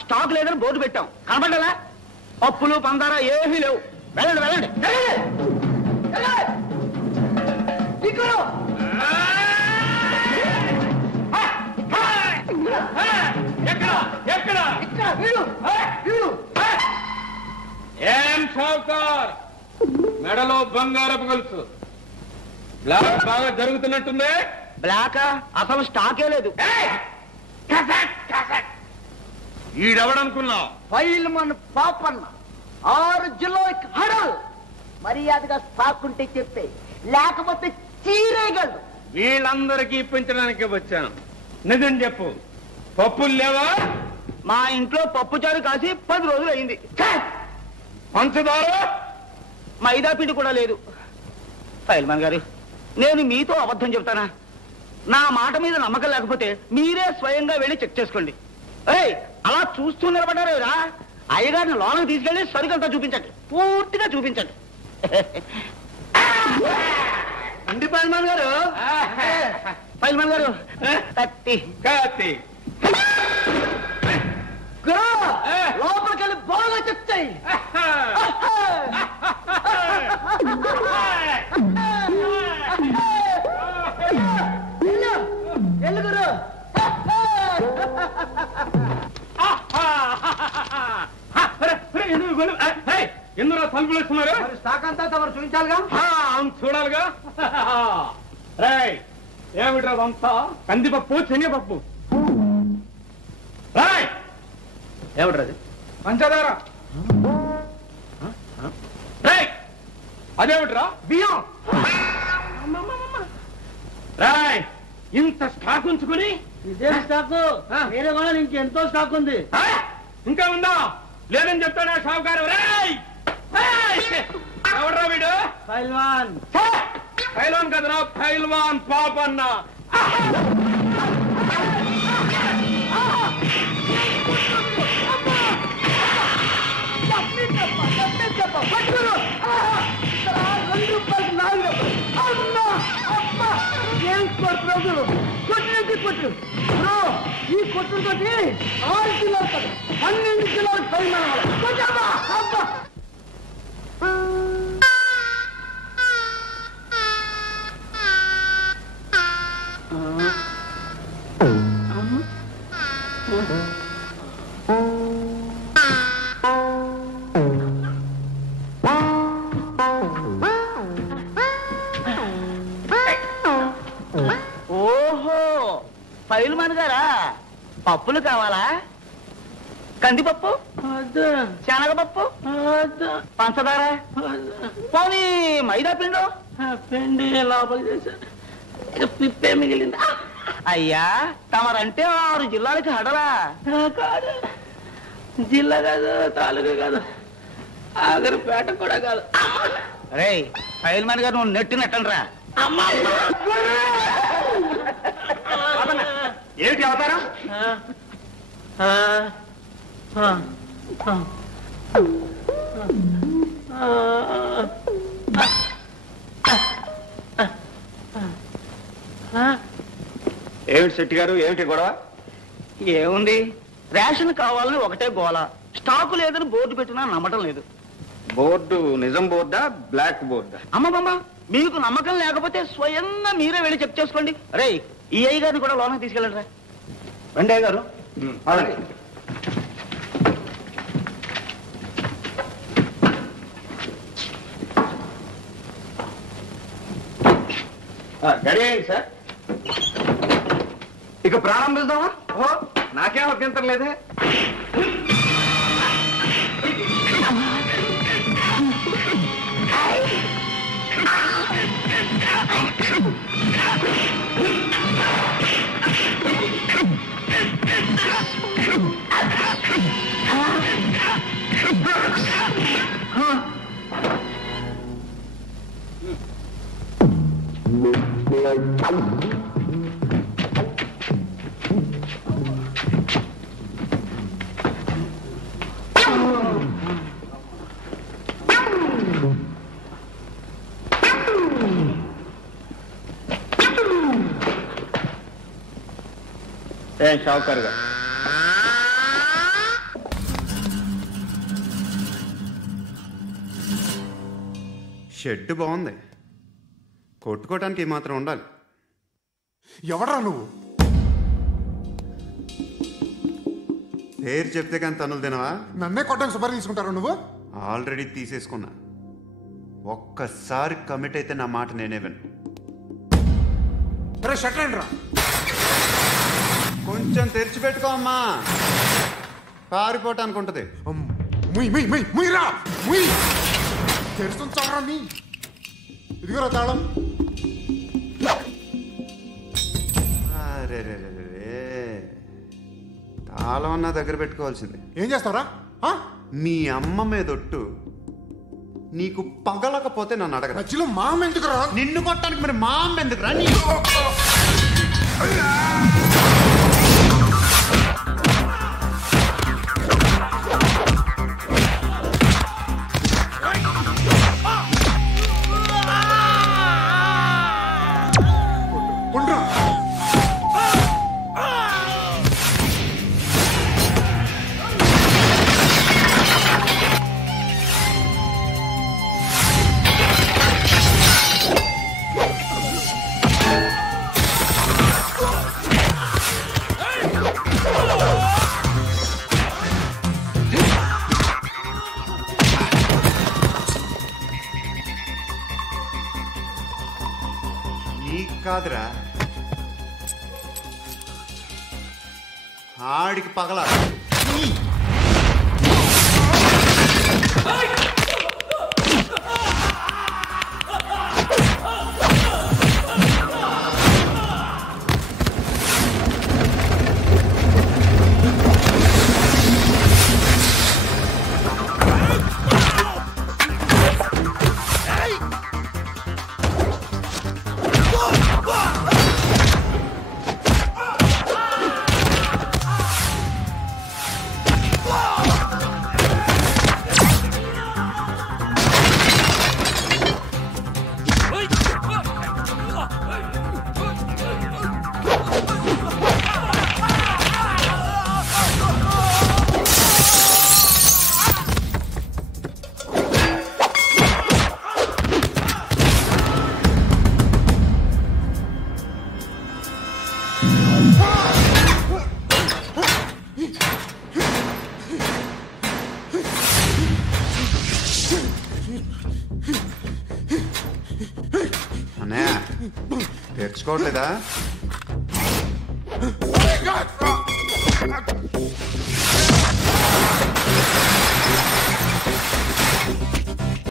Stock లేదని board పెట్టాం, కనబడ్డా? పప్పులు పందారా ఏమీ లేవు. వెళ్ళండి వెళ్ళండి. ఏం షావుకార్, మెడలో బంగారపు గొలుసు, బ్లాక్ బాగా జరుగుతున్నట్టుంది. బ్లాక్ అసలు స్టాకే లేదు. ఈడెవడనుకున్నావు? ఫైల్మన్ పాపన్న 6 జిల్లాలకు హడల్. మర్యాదగా స్టాక్ ఉంటే చెప్తే, లేకపోతే చీరేయగలడు. వీళ్ళందరికీ ఇప్పించడానికి వచ్చాను. నిజం చెప్పు, పప్పులు లేవా? మా ఇంట్లో పప్పు చారు కాసి 10 రోజులు అయింది. పంచదార మైదా పిండి కూడా లేదు. ఫైల్మాన్ గారు, నేను మీతో అబద్ధం చెప్తానా? నా మాట మీద నమ్మకం లేకపోతే మీరే స్వయంగా వెళ్ళి చెక్ చేసుకోండి. అలా చూస్తూ నిలబడ్డారా? అయ్యగారిని లోనకు తీసుకెళ్లి సరుకంతా చూపించండి, పూర్తిగా చూపించండి. అండి ఫైల్మాన్ గారు, ఫైల్మాన్ గారు, కత్తి కాతి లోపలికెళ్ళి బాగా చెప్తాయి. ఎల్లుగురు ఎందులో తలుపులు వేస్తున్నారు? స్టాక్ అంతా తమరు చూపించాలిగా. చూడాలిగా. రాయ్, ఏమిట్రా అంతా? కందిపప్పు, శనగపప్పు. రాయ్, ఏమిట్రాది? పంచదార. రాయ్, అదేమిట్రా? బియ్యం. రాయ్, ఇంత స్టాక్ ఉంచుకుని ఇదే స్టాక్, వేరే వాళ్ళ ఇంకెంతో స్టాక్ ఉంది. ఇంకా ఉందా? లేదని చెప్తాడా షావుకారు? రాయ్, ఎవడ్రా వీడు? పైల్వాన్. పైల్వాన్ కదరా, పైల్వాన్ పాపన్న. ఈ కొట్టుతో 6 కిలోలు కదా, 12 కిలోలు పరిమాణం. ఓహో, ఫైల్మాన్ గారా? పప్పులు కావాలా? కందిపప్పు, శనగపప్పు, పంచదార, పోనీ మైదా పిండు. పిండి లోపల చేశాను, పిప్పే మిగిలింది. అయ్యా, తమరంటే 6 జిల్లాలకి హడలా? కాదు, జిల్లా కాదు, తాలూకా కాదు, ఆగరిపేట కూడా కాదు. రే ఫైల్మాన్ గారు, నువ్వు నెట్టినట్టనరా? ఏమిటి అవతారం? ఏమిటి శెట్టి గారు, ఏమిటి గొడవ? ఏముంది, రేషన్ కావాలని ఒకటే గోల. స్టాకు లేదని బోర్డు పెట్టినా నమ్మటం లేదు. బోర్డు నిజం బోర్డా, బ్లాక్ బోర్డా? అమ్మమ్మ, మీకు నమ్మకం లేకపోతే స్వయంగా మీరే వెళ్ళి చెక్ చేసుకోండి. రే, ఈ అయ్య గారిని కూడా లోనకి తీసుకెళ్ళండి. రండి అయ్య గారు. గడి అయింది సార్, ఇక ప్రారంభిద్దామా? ఓ, నాకేం అభ్యంతరం లేదే. ఏం షావుకారు గారు, షెడ్ బాగుంది, కొట్టుకోవటానికి మాత్రం ఉండాలి. ఎవడ్రా నువ్వు? పేరు చెప్తే కానీ తనులు తినవా? నన్నే కొట్టడానికి సుపారీ తీసుకుంటారా నువ్వు? ఆల్రెడీ తీసేసుకున్నా. ఒక్కసారి కమిట్ అయితే నా మాట నేనే విను. రే షట్టర్ రా. కొంచెం తెరిచిపెట్టుకో అమ్మా, పారిపోవటానికి ఉంటుంది. ముయ్యరా ముయ్. తెరుస్తుంచారా నీ? ఇదిగోరా తాళం. అరే తాళం అన్నా దగ్గర పెట్టుకోవాల్సింది. ఏం చేస్తారా? మీ అమ్మ మీదొట్టు, నీకు పగలకపోతే నన్ను అడగ. మధ్యలో మా అమ్మ ఎందుకు రా? నిన్ను కొట్టడానికి మరి మా అమ్మ ఎందుకు రా? కాదురా, ఆడికి పగల. అన్నయ్య తెరుచుకోవట్లేదా?